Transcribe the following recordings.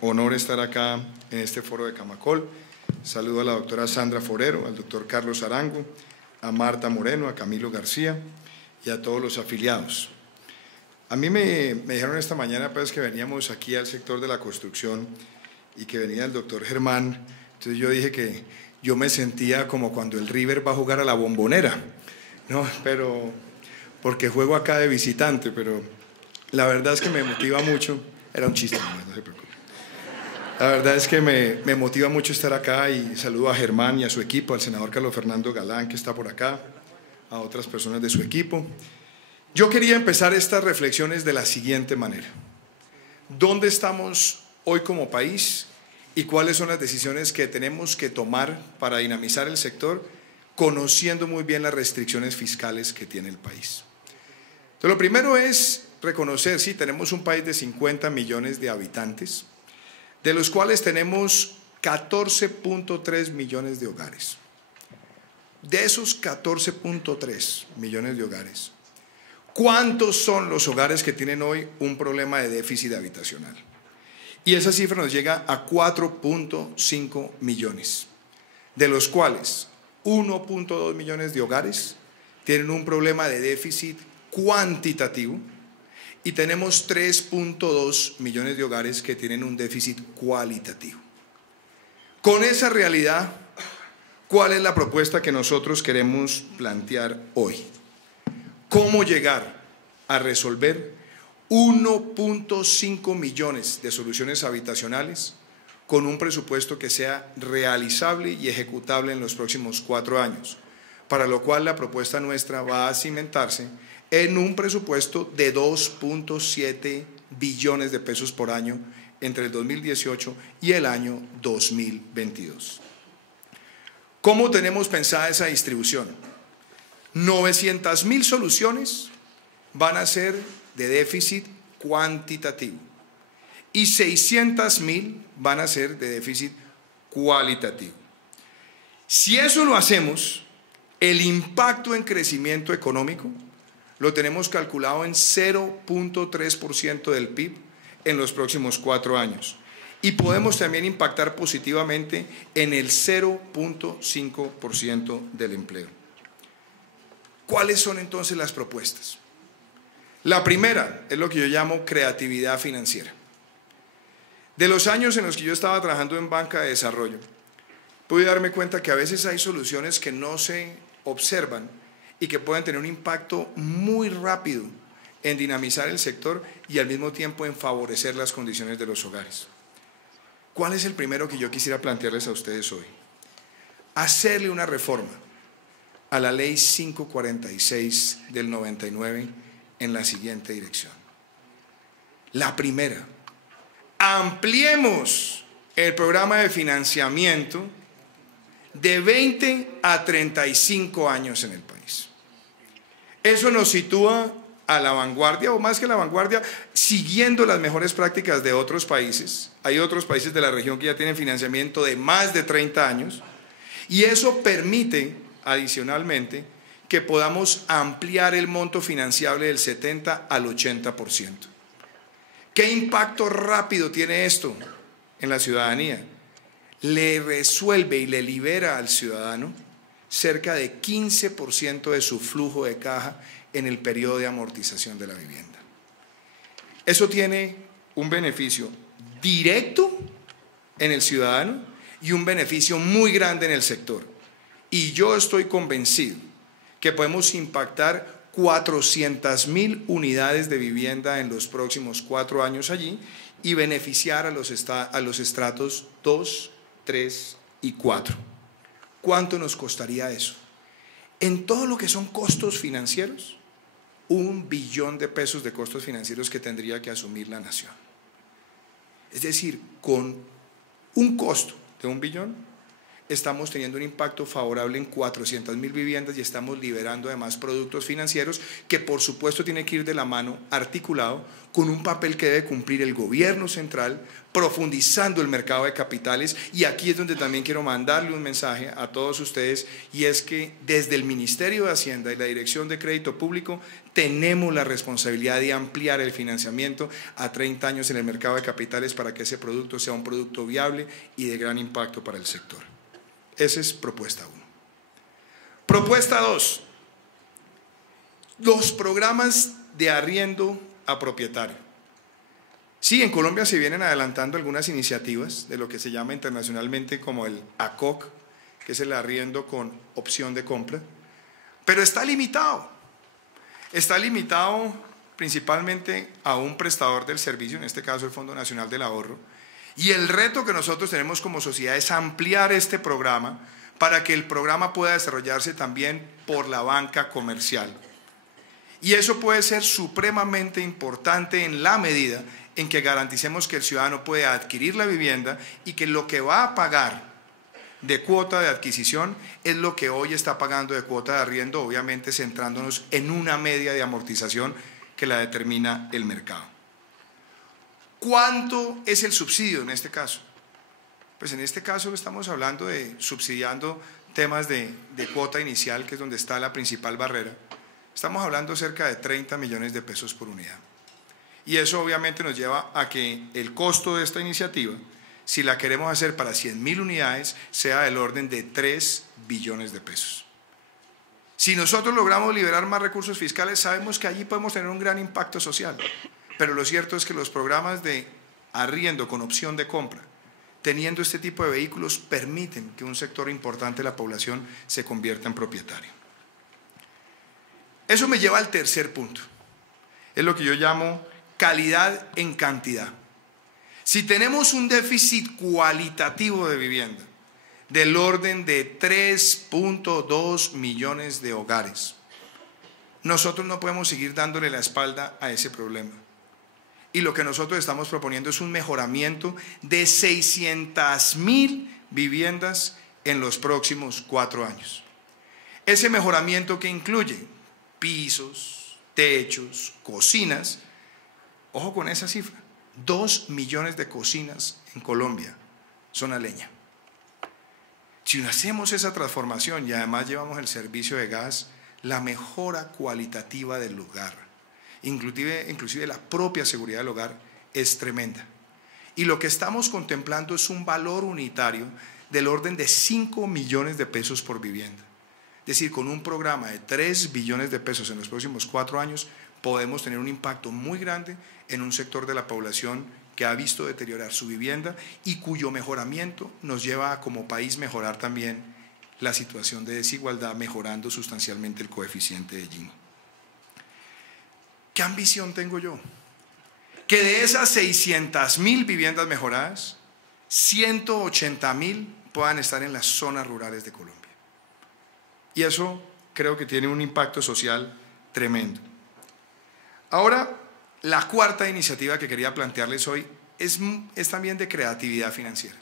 honor estar acá en este foro de Camacol. Saludo a la doctora Sandra Forero, al doctor Carlos Arango, a Marta Moreno, a Camilo García y a todos los afiliados. A mí me dijeron esta mañana pues, que veníamos aquí al sector de la construcción y que venía el doctor Germán. Entonces yo dije que yo me sentía como cuando el River va a jugar a la Bombonera, ¿no? Pero, porque juego acá de visitante, pero la verdad es que me motiva mucho. Era un chiste, no se preocupe. La verdad es que me motiva mucho estar acá y saludo a Germán y a su equipo, al senador Carlos Fernando Galán, que está por acá, a otras personas de su equipo. Yo quería empezar estas reflexiones de la siguiente manera. ¿Dónde estamos hoy como país y cuáles son las decisiones que tenemos que tomar para dinamizar el sector, conociendo muy bien las restricciones fiscales que tiene el país? Entonces, lo primero es reconocer, sí, tenemos un país de 50 millones de habitantes, de los cuales tenemos 14.3 millones de hogares. De esos 14.3 millones de hogares, ¿cuántos son los hogares que tienen hoy un problema de déficit habitacional? Y esa cifra nos llega a 4.5 millones, de los cuales 1.2 millones de hogares tienen un problema de déficit cuantitativo y tenemos 3.2 millones de hogares que tienen un déficit cualitativo. Con esa realidad, ¿cuál es la propuesta que nosotros queremos plantear hoy? ¿Cómo llegar a resolver 1.5 millones de soluciones habitacionales con un presupuesto que sea realizable y ejecutable en los próximos 4 años? Para lo cual la propuesta nuestra va a cimentarse en un presupuesto de 2.7 billones de pesos por año entre el 2018 y el año 2022. ¿Cómo tenemos pensada esa distribución? 900.000 soluciones van a ser de déficit cuantitativo y 600.000 van a ser de déficit cualitativo. Si eso lo hacemos, el impacto en crecimiento económico lo tenemos calculado en 0.3% del PIB en los próximos 4 años. Y podemos también impactar positivamente en el 0.5% del empleo. ¿Cuáles son entonces las propuestas? La primera es lo que yo llamo creatividad financiera. De los años en los que yo estaba trabajando en banca de desarrollo, pude darme cuenta que a veces hay soluciones que no se observan y que pueden tener un impacto muy rápido en dinamizar el sector y al mismo tiempo en favorecer las condiciones de los hogares. ¿Cuál es el primero que yo quisiera plantearles a ustedes hoy? Hacerle una reforma a la ley 546 del 99 en la siguiente dirección. La primera, ampliemos el programa de financiamiento de 20 a 35 años en el país. Eso nos sitúa a la vanguardia, o más que la vanguardia, siguiendo las mejores prácticas de otros países. Hay otros países de la región que ya tienen financiamiento de más de 30 años, y eso permite, adicionalmente, que podamos ampliar el monto financiable del 70 al 80%. ¿Qué impacto rápido tiene esto en la ciudadanía? Le resuelve y le libera al ciudadano cerca de 15% de su flujo de caja en el periodo de amortización de la vivienda. Eso tiene un beneficio directo en el ciudadano y un beneficio muy grande en el sector. Y yo estoy convencido que podemos impactar 400.000 unidades de vivienda en los próximos 4 años allí y beneficiar a los estratos 2, 3 y 4. ¿Cuánto nos costaría eso? En todo lo que son costos financieros, 1 billón de pesos de costos financieros que tendría que asumir la nación. Es decir, con un costo de 1 billón, estamos teniendo un impacto favorable en 400.000 viviendas y estamos liberando además productos financieros que por supuesto tiene que ir de la mano, articulado, con un papel que debe cumplir el gobierno central, profundizando el mercado de capitales. Y aquí es donde también quiero mandarle un mensaje a todos ustedes, y es que desde el Ministerio de Hacienda y la Dirección de Crédito Público tenemos la responsabilidad de ampliar el financiamiento a 30 años en el mercado de capitales para que ese producto sea un producto viable y de gran impacto para el sector. Esa es propuesta 1. Propuesta 2. Los programas de arriendo a propietario. Sí, en Colombia se vienen adelantando algunas iniciativas de lo que se llama internacionalmente como el ACOC, que es el arriendo con opción de compra, pero está limitado. Está limitado principalmente a un prestador del servicio, en este caso el Fondo Nacional del Ahorro, y el reto que nosotros tenemos como sociedad es ampliar este programa para que el programa pueda desarrollarse también por la banca comercial. Y eso puede ser supremamente importante en la medida en que garanticemos que el ciudadano puede adquirir la vivienda y que lo que va a pagar de cuota de adquisición es lo que hoy está pagando de cuota de arriendo, obviamente centrándonos en una media de amortización que la determina el mercado. ¿Cuánto es el subsidio en este caso? Pues en este caso estamos hablando de subsidiando temas de cuota inicial, que es donde está la principal barrera. Estamos hablando cerca de 30 millones de pesos por unidad. Y eso obviamente nos lleva a que el costo de esta iniciativa, si la queremos hacer para 100.000 unidades, sea del orden de 3 billones de pesos. Si nosotros logramos liberar más recursos fiscales, sabemos que allí podemos tener un gran impacto social. Pero lo cierto es que los programas de arriendo con opción de compra, teniendo este tipo de vehículos, permiten que un sector importante de la población se convierta en propietario. Eso me lleva al tercer punto. Es lo que yo llamo calidad en cantidad. Si tenemos un déficit cualitativo de vivienda del orden de 3.2 millones de hogares, nosotros no podemos seguir dándole la espalda a ese problema. Y lo que nosotros estamos proponiendo es un mejoramiento de 600.000 viviendas en los próximos 4 años. Ese mejoramiento que incluye pisos, techos, cocinas. Ojo con esa cifra, 2 millones de cocinas en Colombia son a leña. Si hacemos esa transformación y además llevamos el servicio de gas, la mejora cualitativa del lugar, inclusive la propia seguridad del hogar, es tremenda. Y lo que estamos contemplando es un valor unitario del orden de 5 millones de pesos por vivienda. Es decir, con un programa de 3 billones de pesos en los próximos 4 años, podemos tener un impacto muy grande en un sector de la población que ha visto deteriorar su vivienda y cuyo mejoramiento nos lleva a, como país, mejorar también la situación de desigualdad, mejorando sustancialmente el coeficiente de Gini. ¿Qué ambición tengo yo? Que de esas 600.000 viviendas mejoradas, 180.000 puedan estar en las zonas rurales de Colombia. Y eso creo que tiene un impacto social tremendo. Ahora, la cuarta iniciativa que quería plantearles hoy es también de creatividad financiera.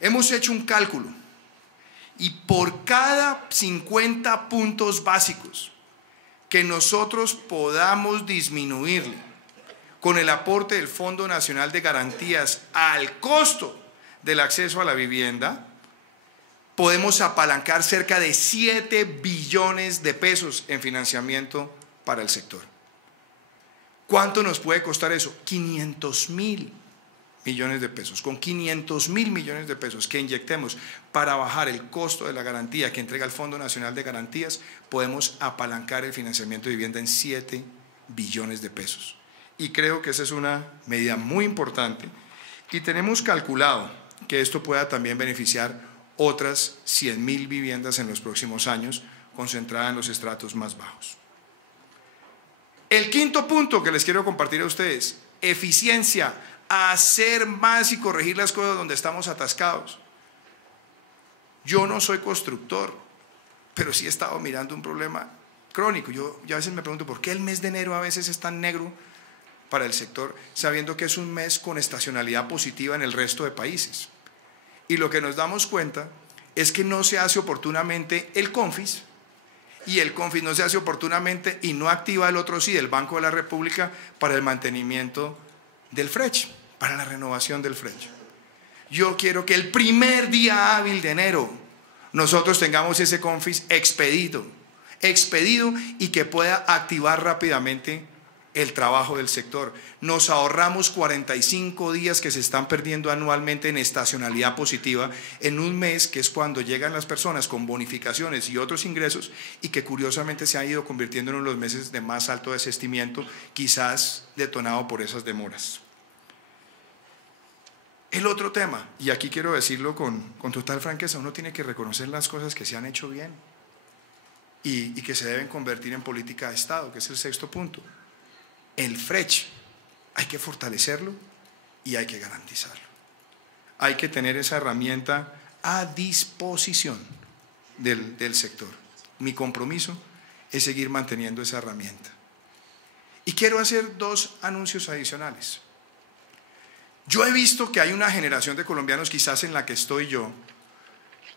Hemos hecho un cálculo y por cada 50 puntos básicos que nosotros podamos disminuirle con el aporte del Fondo Nacional de Garantías al costo del acceso a la vivienda, podemos apalancar cerca de 7 billones de pesos en financiamiento para el sector. ¿Cuánto nos puede costar eso? 500.000 millones de pesos. Con 500.000 millones de pesos que inyectemos para bajar el costo de la garantía que entrega el Fondo Nacional de Garantías, podemos apalancar el financiamiento de vivienda en 7 billones de pesos. Y creo que esa es una medida muy importante y tenemos calculado que esto pueda también beneficiar otras 100.000 viviendas en los próximos años, concentradas en los estratos más bajos. El quinto punto que les quiero compartir a ustedes, eficiencia, hacer más y corregir las cosas donde estamos atascados. Yo no soy constructor, pero sí he estado mirando un problema crónico. Yo a veces me pregunto por qué el mes de enero a veces es tan negro para el sector, sabiendo que es un mes con estacionalidad positiva en el resto de países. Y lo que nos damos cuenta es que no se hace oportunamente el CONFIS, y el CONFIS no se hace oportunamente y no activa el otro sí, del Banco de la República, para el mantenimiento del FRECH, para la renovación del FRECH. Yo quiero que el primer día hábil de enero nosotros tengamos ese CONFIS expedido y que pueda activar rápidamente el trabajo del sector. Nos ahorramos 45 días que se están perdiendo anualmente en estacionalidad positiva en un mes, que es cuando llegan las personas con bonificaciones y otros ingresos, y que curiosamente se han ido convirtiendo en los meses de más alto desistimiento, quizás detonado por esas demoras. El otro tema, y aquí quiero decirlo con total franqueza, uno tiene que reconocer las cosas que se han hecho bien y que se deben convertir en política de Estado, que es el sexto punto. El FRECH hay que fortalecerlo y hay que garantizarlo. Hay que tener esa herramienta a disposición del sector. Mi compromiso es seguir manteniendo esa herramienta. Y quiero hacer dos anuncios adicionales. Yo he visto que hay una generación de colombianos, quizás en la que estoy yo,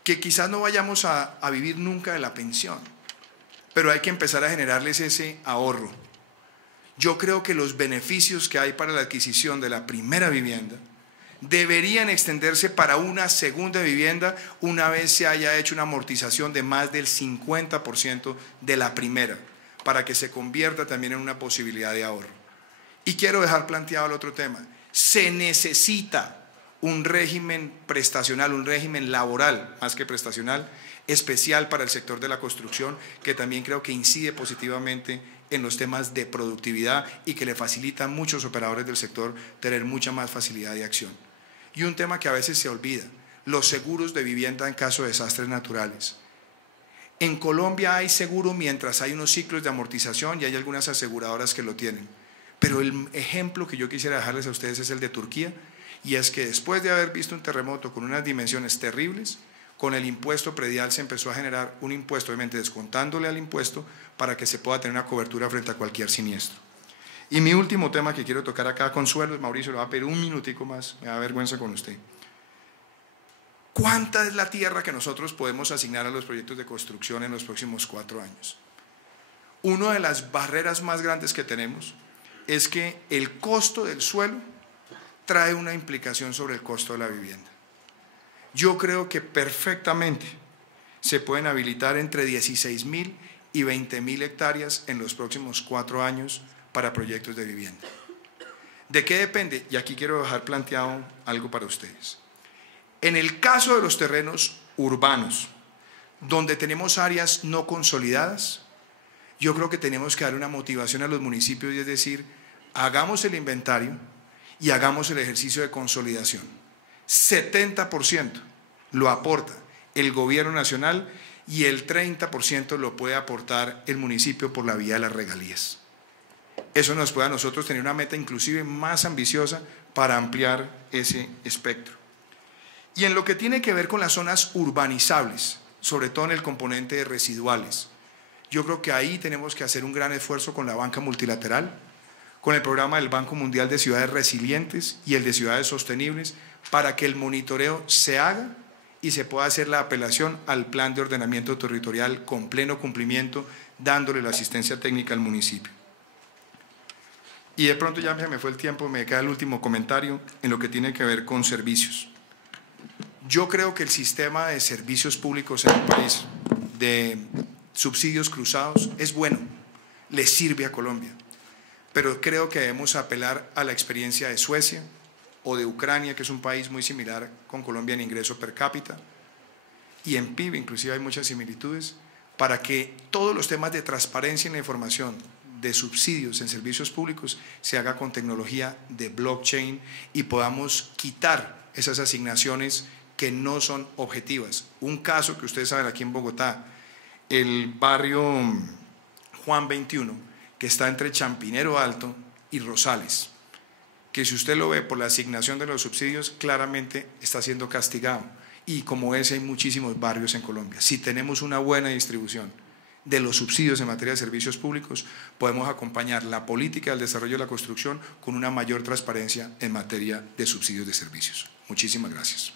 que quizás no vayamos a vivir nunca de la pensión, pero hay que empezar a generarles ese ahorro. Yo creo que los beneficios que hay para la adquisición de la primera vivienda deberían extenderse para una segunda vivienda una vez se haya hecho una amortización de más del 50% de la primera, para que se convierta también en una posibilidad de ahorro. Y quiero dejar planteado el otro tema. Se necesita un régimen prestacional, un régimen laboral, más que prestacional, especial para el sector de la construcción, que también creo que incide positivamente en los temas de productividad y que le facilita a muchos operadores del sector tener mucha más facilidad de acción. Y un tema que a veces se olvida, los seguros de vivienda en caso de desastres naturales. En Colombia hay seguro mientras hay unos ciclos de amortización y hay algunas aseguradoras que lo tienen. Pero el ejemplo que yo quisiera dejarles a ustedes es el de Turquía, y es que después de haber visto un terremoto con unas dimensiones terribles, con el impuesto predial se empezó a generar un impuesto, obviamente descontándole al impuesto, para que se pueda tener una cobertura frente a cualquier siniestro. Y mi último tema que quiero tocar acá, Consuelo, Mauricio, le va a pedir un minutico más, me da vergüenza con usted. ¿Cuánta es la tierra que nosotros podemos asignar a los proyectos de construcción en los próximos 4 años? Una de las barreras más grandes que tenemos es que el costo del suelo trae una implicación sobre el costo de la vivienda. Yo creo que perfectamente se pueden habilitar entre 16.000 y 20.000 hectáreas en los próximos 4 años para proyectos de vivienda. ¿De qué depende? Y aquí quiero dejar planteado algo para ustedes. En el caso de los terrenos urbanos, donde tenemos áreas no consolidadas, yo creo que tenemos que dar una motivación a los municipios, y es decir, hagamos el inventario y hagamos el ejercicio de consolidación. 70% lo aporta el gobierno nacional y el 30% lo puede aportar el municipio por la vía de las regalías. Eso nos puede a nosotros tener una meta inclusive más ambiciosa para ampliar ese espectro. Y en lo que tiene que ver con las zonas urbanizables, sobre todo en el componente de residuales, yo creo que ahí tenemos que hacer un gran esfuerzo con la banca multilateral, con el programa del Banco Mundial de Ciudades Resilientes y el de Ciudades Sostenibles, para que el monitoreo se haga y se pueda hacer la apelación al plan de ordenamiento territorial con pleno cumplimiento, dándole la asistencia técnica al municipio. Y de pronto ya se me fue el tiempo, me queda el último comentario en lo que tiene que ver con servicios. Yo creo que el sistema de servicios públicos en el país, de subsidios cruzados, es bueno, le sirve a Colombia, pero creo que debemos apelar a la experiencia de Suecia o de Ucrania, que es un país muy similar con Colombia en ingreso per cápita, y en PIB inclusive hay muchas similitudes, para que todos los temas de transparencia en la información de subsidios en servicios públicos se haga con tecnología de blockchain y podamos quitar esas asignaciones que no son objetivas. Un caso que ustedes saben aquí en Bogotá, el barrio Juan 21, que está entre Champinero Alto y Rosales, que si usted lo ve por la asignación de los subsidios, claramente está siendo castigado. Y como ese hay muchísimos barrios en Colombia. Si tenemos una buena distribución de los subsidios en materia de servicios públicos, podemos acompañar la política del desarrollo de la construcción con una mayor transparencia en materia de subsidios de servicios. Muchísimas gracias.